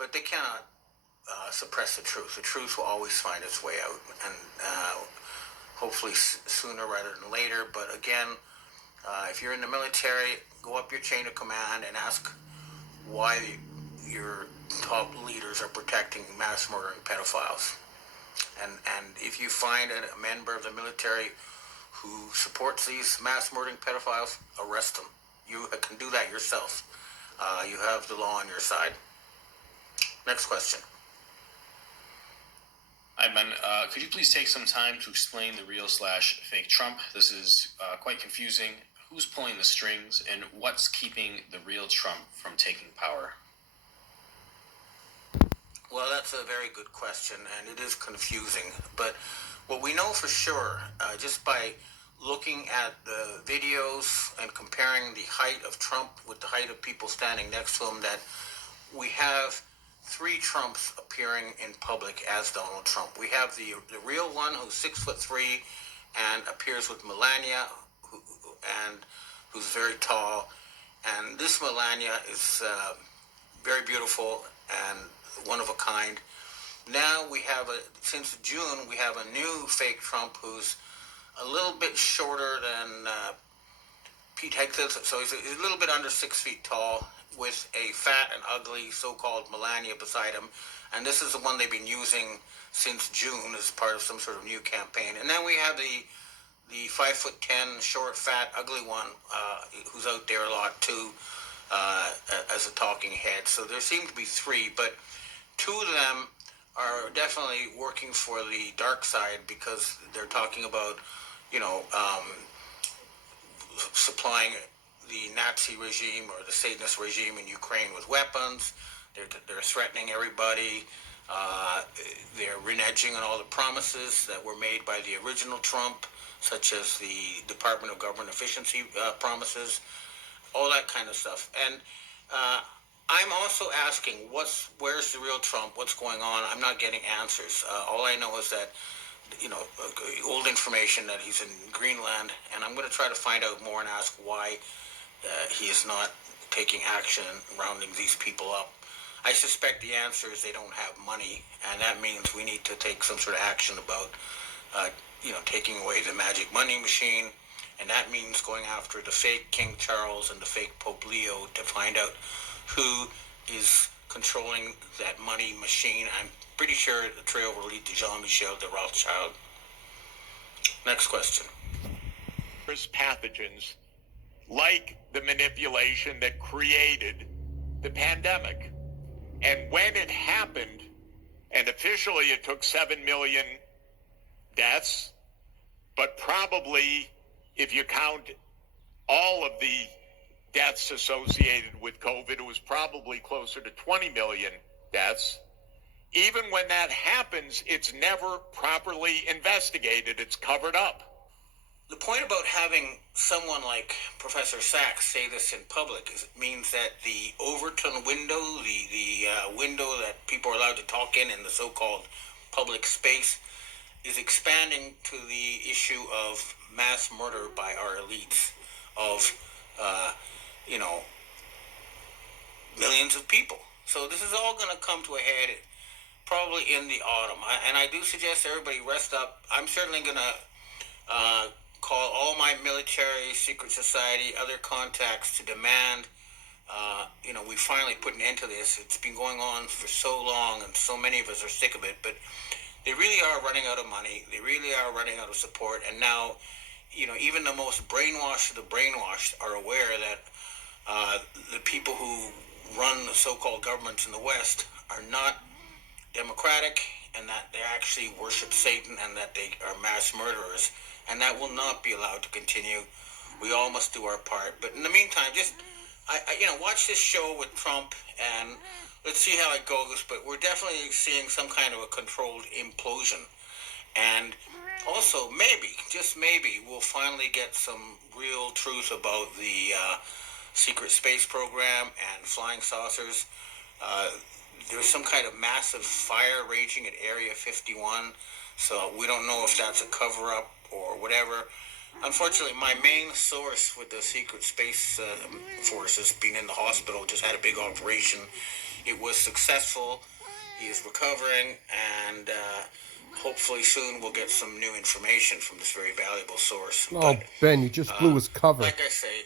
but they cannot suppress the truth. The truth will always find its way out, and hopefully sooner rather than later. But again, if you're in the military, go up your chain of command and ask why your top leaders are protecting mass murdering pedophiles. And if you find a member of the military who supports these mass murdering pedophiles, arrest them. You can do that yourself. You have the law on your side. Next question. Hi, Ben. Could you please take some time to explain the real/fake Trump? This is quite confusing. Who's pulling the strings, and what's keeping the real Trump from taking power? Well, that's a very good question, and it is confusing. But what we know for sure, just by looking at the videos and comparing the height of Trump with the height of people standing next to him, that we have three Trumps appearing in public as Donald Trump. We have the real one, who's 6'3" and appears with Melania, who's very tall. And this Melania is very beautiful and one of a kind. Now we have since June, we have a new fake Trump who's a little bit shorter than Pete Hegseth, so he's a little bit under 6 feet tall, with a fat and ugly so-called Melania beside him. And this is the one they've been using since June as part of some sort of new campaign. And then we have the 5'10", short, fat, ugly one who's out there a lot too as a talking head. So there seem to be three, but two of them are definitely working for the dark side, because they're talking about, supplying the Nazi regime or the Satanist regime in Ukraine with weapons. They're threatening everybody. They're reneging on all the promises that were made by the original Trump, such as the Department of Government Efficiency promises, all that kind of stuff. And I'm also asking, where's the real Trump? What's going on? I'm not getting answers. All I know is that, old information that he's in Greenland, and I'm going to try to find out more and ask why he is not taking action and rounding these people up. I suspect the answer is they don't have money, and that means we need to take some sort of action about, taking away the magic money machine, and that means going after the fake King Charles and the fake Pope Leo to find out who is controlling that money machine. I'm pretty sure the trail will lead to Jean-Michel de Rothschild. Next question. Pathogens like the manipulation that created the pandemic. And when it happened, and officially it took 7 million deaths, but probably if you count all of the deaths associated with COVID, it was probably closer to 20 million deaths. Even when that happens, it's never properly investigated. It's covered up. The point about having someone like Professor Sachs say this in public is it means that the Overton window, the window that people are allowed to talk in the so-called public space, is expanding to the issue of mass murder by our elites of, millions of people. So this is all going to come to a head probably in the autumn. And I do suggest everybody rest up. I'm certainly going to call all my military, secret society, other contacts to demand, we finally put an end to this. It's been going on for so long, and so many of us are sick of it, but they really are running out of money. They really are running out of support, and now, even the most brainwashed of the brainwashed are aware that the people who run the so-called governments in the West are not democratic, and that they actually worship Satan, and that they are mass murderers, and that will not be allowed to continue. We all must do our part. But in the meantime, just watch this show with Trump, and let's see how it goes. But we're definitely seeing some kind of a controlled implosion, and also maybe, just maybe, we'll finally get some real truth about the secret space program and flying saucers. There's some kind of massive fire raging at Area 51, so we don't know if that's a cover-up or whatever. Unfortunately, my main source with the secret space forces being in the hospital, just had a big operation. it was successful. He is recovering, and hopefully soon we'll get some new information from this very valuable source. Oh, Ben, you just blew his cover. Like I say,